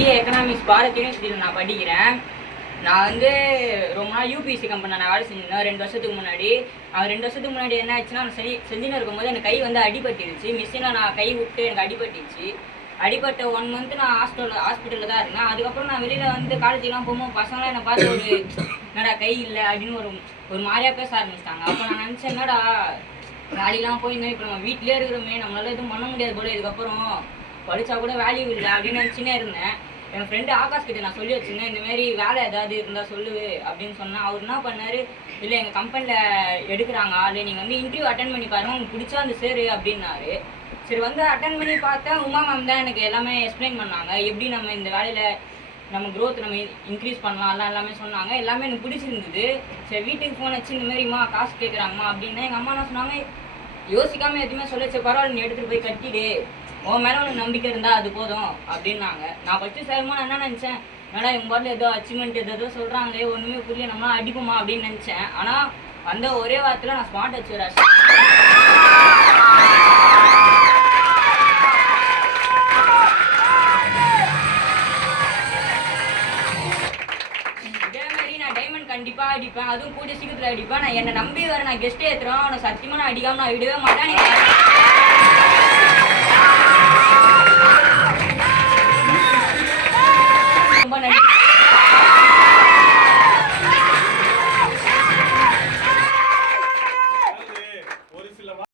BA economics Bharat யூனிவர்சிட்டியில் நான் படிக்கிறேன். நான் வந்து ரொம்ப நாள் யூபிஎஸ்சி கம்பெனியில் நான் வேலை செஞ்சிருந்தேன் 2 வருஷத்துக்கு முன்னாடி. 2 வருஷத்துக்கு முன்னாடி என்ன ஆச்சுன்னா, நான் செஞ்சுன்னு இருக்கும்போது எனக்கு கை வந்து அடிபட்டுருச்சு. மிஷினில் நான் கை விட்டு எனக்கு அடிபட்டுச்சு. அடிபட்ட 1 மந்த் நான் ஹாஸ்பிட்டலில் தான் இருந்தேன். அதுக்கப்புறம் நான் வெளியில் வந்து காலேஜுக்கெலாம் போகும்போது பசங்களாம் என்னை பார்த்து என்னடா கை இல்லை அப்படின்னு ஒரு மாதிரியாக பேச ஆரம்பிச்சிட்டாங்க. அப்போ நான் நினச்சேன், என்னடா வேலையெல்லாம் போயிருந்தேன், இப்போ நம்ம வீட்டிலே இருக்கிறோமே, நம்மளால எதுவும் பண்ண முடியாது போல, இதுக்கப்புறம் படித்தா கூட வேல்யூ இல்லை அப்படின்னு நினச்சினே இருந்தேன். என் ஃப்ரெண்டு ஆகாஷ் கிட்ட நான் சொல்லி வச்சுருந்தேன், இந்தமாரி வேலை ஏதாவது இருந்தால் சொல்லு அப்படின்னு சொன்னேன். அவர் என்ன பண்ணார், இல்லை எங்கள் கம்பெனியில் எடுக்கிறாங்க ஆள், நீங்கள் வந்து இன்டர்வியூ அட்டன் பண்ணி பாருங்கள், உங்களுக்கு பிடிச்சா வந்து சேரு அப்படின்னாரு. சரி வந்து அட்டன் பண்ணி பார்த்தேன். உமா மேம் தான் எனக்கு எல்லாமே எக்ஸ்பிளைன் பண்ணாங்க, எப்படி நம்ம இந்த வேலையில் நம்ம க்ரோத் நம்ம இன்க்ரீஸ் பண்ணலாம் எல்லாமே சொன்னாங்க. எல்லாமே எனக்கு பிடிச்சிருந்தது. சரி வீட்டுக்கு ஃபோன் வச்சு இந்தமாரிம்மா காசு கேட்குறாங்கம்மா அப்படின்னா எங்கள் அம்மா என்ன சொன்னாங்க, யோசிக்காமல் எதுவுமே சொல்லிச்சு, பரவாயில்ல நீ எடுத்துகிட்டு போய் கட்டிடு, உன் மேலே உனக்கு நம்பிக்கை இருந்தால் அது போதும் அப்படின்னாங்க. நான் ஃபஸ்ட்டு சேருமா நான் என்ன நினச்சேன், என்னடா இவங்க பாட்டில் ஏதோ அச்சீவ்மெண்ட் ஏதோ சொல்கிறாங்களே, ஒன்றுமே புரியல, நம்மளாம் அடிப்போமா அப்படின்னு நினச்சேன். ஆனால் வந்த ஒரே வாரத்தில் நான் ஸ்மார்ட் அச்சீவர் இதேமாரி நான் டைமண்ட் கண்டிப்பாக அடிப்பேன், அதுவும் கூடிய சீக்கிரத்தில் அடிப்பேன். நான் என்னை நம்பி வர நான் கெஸ்ட்டே ஏற்றுறோம், அவனை சத்தியமாக நான் அடிக்காமல் நான் விடவே மாட்டேன்.